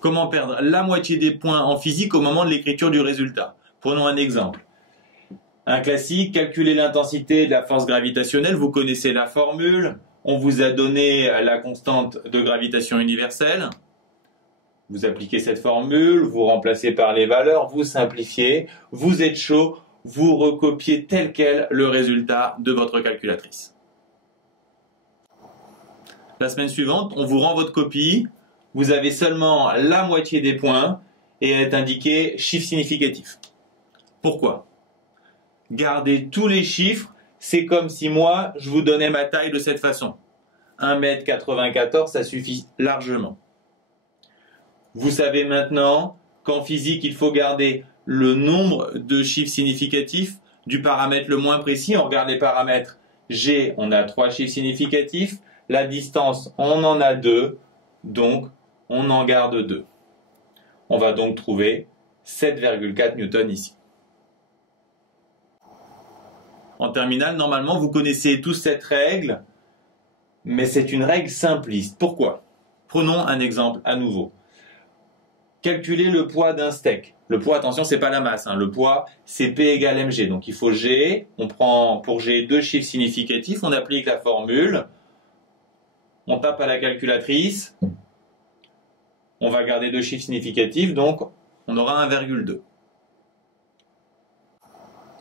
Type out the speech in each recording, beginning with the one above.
Comment perdre la moitié des points en physique au moment de l'écriture du résultat? Prenons un exemple. Un classique, calculer l'intensité de la force gravitationnelle. Vous connaissez la formule. On vous a donné la constante de gravitation universelle. Vous appliquez cette formule, vous remplacez par les valeurs, vous simplifiez, vous êtes chaud, vous recopiez tel quel le résultat de votre calculatrice. La semaine suivante, on vous rend votre copie. Vous avez seulement la moitié des points et elle est indiquée chiffre significatif. Pourquoi? Gardez tous les chiffres, c'est comme si moi, je vous donnais ma taille de cette façon. 1,94 m, ça suffit largement. Vous savez maintenant qu'en physique, il faut garder le nombre de chiffres significatifs du paramètre le moins précis. On regarde les paramètres G, on a 3 chiffres significatifs. La distance, on en a 2, donc on en garde 2. On va donc trouver 7,4 newtons ici. En terminale, normalement, vous connaissez tous cette règle, mais c'est une règle simpliste. Pourquoi? Prenons un exemple à nouveau. Calculer le poids d'un steak. Le poids, attention, c'est pas la masse. Le poids, c'est P égale mg. Donc il faut G. On prend pour G 2 chiffres significatifs. On applique la formule. On tape à la calculatrice. On va garder 2 chiffres significatifs. Donc on aura 1,2.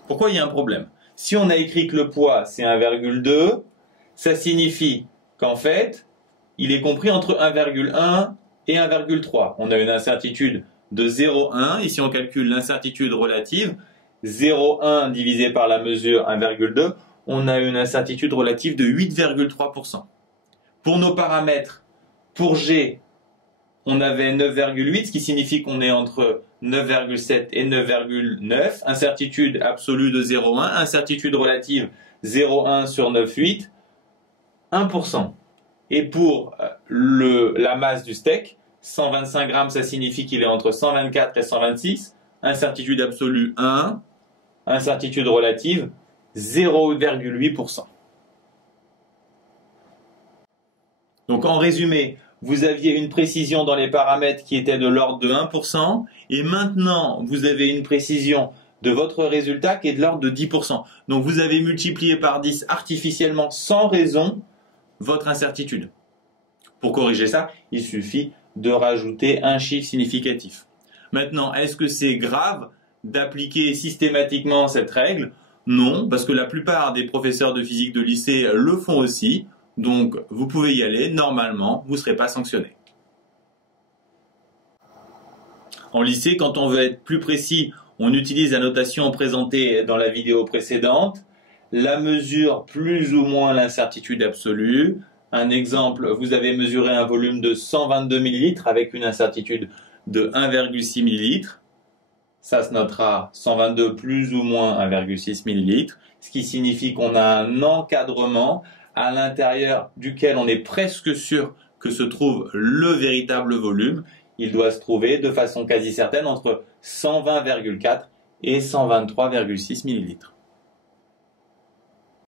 Pourquoi il y a un problème? Si on a écrit que le poids, c'est 1,2, ça signifie qu'en fait, il est compris entre 1,1 et 1,3. On a une incertitude de 0,1. Ici, on calcule l'incertitude relative. 0,1 divisé par la mesure 1,2. On a une incertitude relative de 8,3%. Pour nos paramètres, pour G, on avait 9,8, ce qui signifie qu'on est entre 9,7 et 9,9. Incertitude absolue de 0,1. Incertitude relative 0,1 sur 9,8. 1%. Et pour la masse du steak, 125 grammes, ça signifie qu'il est entre 124 et 126. Incertitude absolue 1. Incertitude relative 0,8%. Donc en résumé, vous aviez une précision dans les paramètres qui était de l'ordre de 1%. Et maintenant, vous avez une précision de votre résultat qui est de l'ordre de 10%. Donc vous avez multiplié par 10 artificiellement sans raison votre incertitude. Pour corriger ça, il suffit de rajouter un chiffre significatif. Maintenant, est-ce que c'est grave d'appliquer systématiquement cette règle? Non, parce que la plupart des professeurs de physique de lycée le font aussi. Donc, vous pouvez y aller. Normalement, vous ne serez pas sanctionné. En lycée, quand on veut être plus précis, on utilise la notation présentée dans la vidéo précédente. La mesure plus ou moins l'incertitude absolue. Un exemple, vous avez mesuré un volume de 122 ml avec une incertitude de 1,6 ml. Ça se notera 122 plus ou moins 1,6 ml, ce qui signifie qu'on a un encadrement à l'intérieur duquel on est presque sûr que se trouve le véritable volume. Il doit se trouver de façon quasi certaine entre 120,4 et 123,6 ml.